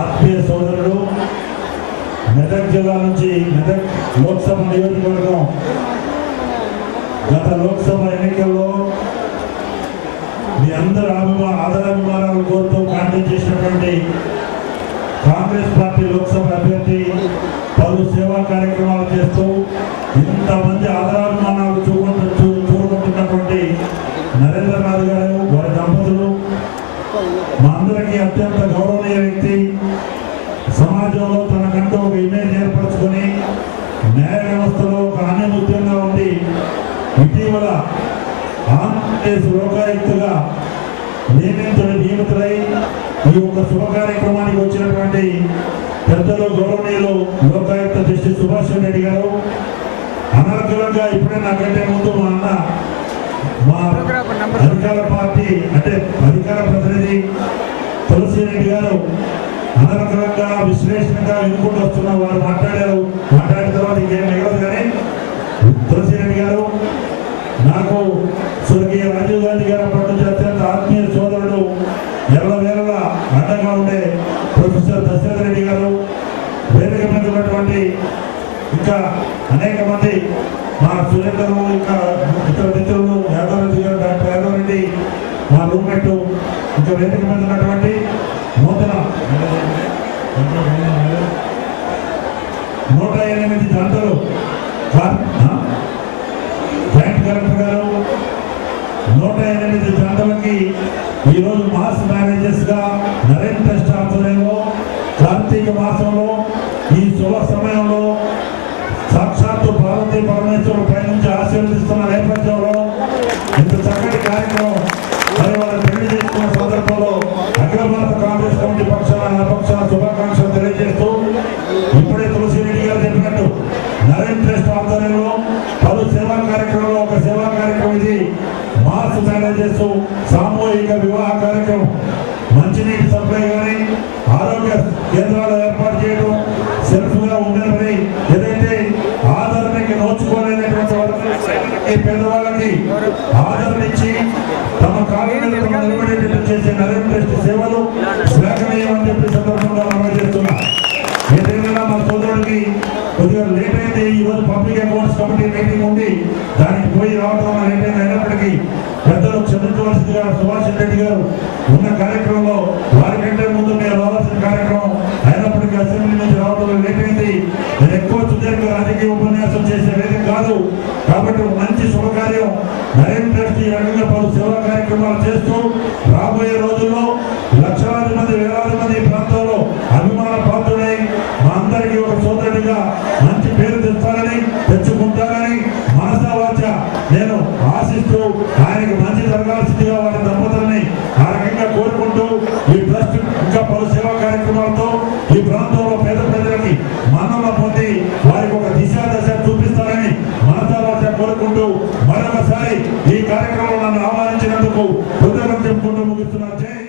ఆత్మీయ సోదరుడు మెదక్ జిల్లా నుంచి మెదక్ లోక్సభ నియోజకవర్గం గత లోక్సభ ఎన్నికల్లో మీ అందరి ఆదరాభిమానాలు కోరుతూ కాంటెస్ట్ చేసినటువంటి కాంగ్రెస్ పార్టీ లోక్సభ అభ్యర్థి పలు సేవా కార్యక్రమాలు చేస్తూ ఇంతమంది ఆదరాభిమానాలు చూరుకుంటున్నటువంటి నరేంద్రనాథ్ గారు వారి దంపతులు మా అందరికీ అత్యంత గౌరవనీయ వ్యక్తి, సమాజంలో తనకంటూ ఒక ఇమేజ్ ఏర్పరచుకొని న్యాయ వ్యవస్థలో ఒక ఆణిముత్యంగా ఉండి ఇటీవల ఆంధ్రప్రదేశ్ లోకాయుక్తగా నియమితులై ఈ యొక్క శుభ కార్యక్రమానికి వచ్చినటువంటి పెద్దలు గౌరవనీయులు లోకాయుక్త జస్టిస్ సుభాష్ రెడ్డి గారు అనర్గళంగా ఇప్పుడే నాకంటే ముందు మా అధికార పార్టీ అంటే అధికార ప్రతినిధి తులసి రెడ్డి గారు అనర్గళంగా విశ్లేషణగా వినుకుంటూ వస్తున్న వారు మాట్లాడిన తర్వాత ఇంకేం మిగలదు. కానీ తులసి రెడ్డి గారు నాకు స్వర్గీయ రాజీవ్ గాంధీ గారు అప్పటి నుంచి అత్యంత ఆత్మీయ సోదరుడు, ఎల్లవేళలా అండగా ఉండే ప్రొఫెసర్ దశరథ రెడ్డి గారు, వేదిక మీద ఉన్నటువంటి ఇంకా అనేక మంది మా సురేందరు, ఇంకా ఇతర మిత్రులు యాదవ్ రెడ్డి గారు, డాక్టర్ యాదవ్ రెడ్డి, మా రూమ్మేట్, ఇంకా వేదిక మీద ఉన్నటువంటి నూతన 108 జంటలు, జాయింట్ కలెక్టర్ గారు 108 జంటలకి ఈరోజు మాస్ మ్యారేజెస్ గా నరేన్ ట్రస్ట్ ఆధ్వర్యంలో కార్తీక మాసంలో ఈ శుభ సమయంలో సాక్షాత్తు పార్వతీ పరమేశ్వరుడు పైనుంచి ఆశీర్వదిస్తున్న నేపథ్యంలో ఇంత చక్కటి కార్యక్రమం మరి వారు పెళ్లి చేసుకున్న సందర్భంలో అఖిల భారత కాంగ్రెస్ కమిటీ పక్షాన శుభాకాంక్షలు తెలియజేస్తూ ఇప్పుడే తులసి రెడ్డి గారు చెప్పినట్టు నరేన్ ట్రస్ట్ ఆధ్వర్యంలో పలు సేవా కార్యక్రమంలో ఒక సేవా కార్యక్రమం ఇది మాస్ మ్యారేజెస్, సామూహిక వివాహ కార్యక్రమం, మంచినీటి సప్లై కానీ ఆరోగ్య కేంద్రాలు ఏర్పాటు చేయడం, సెల్ఫ్ గా ఉండాలని ఏదైతే ఆదరణకి నోచుకోలేనటువంటి వాళ్ళకి పేదవాళ్ళకి ఆదరణ ఇచ్చి తమ కార్యాలయంలో నిలబడేటట్టు చేసే నరేన్ ట్రస్ట్ సేవలు శ్లాఘనీయమని చెప్పి సందర్భంగా అమలు చేస్తున్నా. ఏదైనా మా సోదరుడికి కొద్దిగా లేట్ అయితే ఈరోజు పబ్లిక్ అకౌంట్స్ కమిటీ మీటింగ్ ఉంది, దానికి పోయి రావడం లేట్ అయినప్పటికీ పెద్దలు క్షమించవలసిందిగా సుభాష్ రెడ్డి గారు ఉన్న కార్యక్రమంలో వారికంటే ముందు మేము రావాల్సిన కార్యక్రమం అయినప్పటికీ అసెంబ్లీ నుంచి రావడం లేట్ అయింది. నేను ఎక్కువ సుదీర్ఘ రాజకీయ ఉపన్యాసం చేసే వేదిక కాదు కాబట్టి మంచి శుభకార్యం నరేన్ ట్రస్ట్ ఈ రకంగా పలు సేవా కార్యక్రమాలు చేస్తూ రాబోయే రోజుల్లో లక్షలాది మంది వేలాది మంది ఈ ప్రాంతంలో అభిమాన పాత్రుడై మా అందరికీ ఒక సోదరుడిగా మంచి పేరు తెచ్చుకుంటారని మనసా వాచ నేను ఆశిస్తూ ఆయనకి మంచి జరగాల్సిందిగా వారి దంపతులని ఆ రకంగా కోరుకుంటూ ఈ ట్రస్ట్ ఇంకా పలు సేవా కార్యక్రమాలతో ఈ ప్రాంతంలో పేద ప్రజలకి మన్నన పొంది వారికి ఒక దశ చూపిస్తారని మనసా వాచ కోరుకుంటూ మరొకసారి ఈ కార్యక్రమంలో నన్ను ఆహ్వానించినందుకు కృతజ్ఞతలు చెప్పుకుంటూ ముగిస్తున్నారు.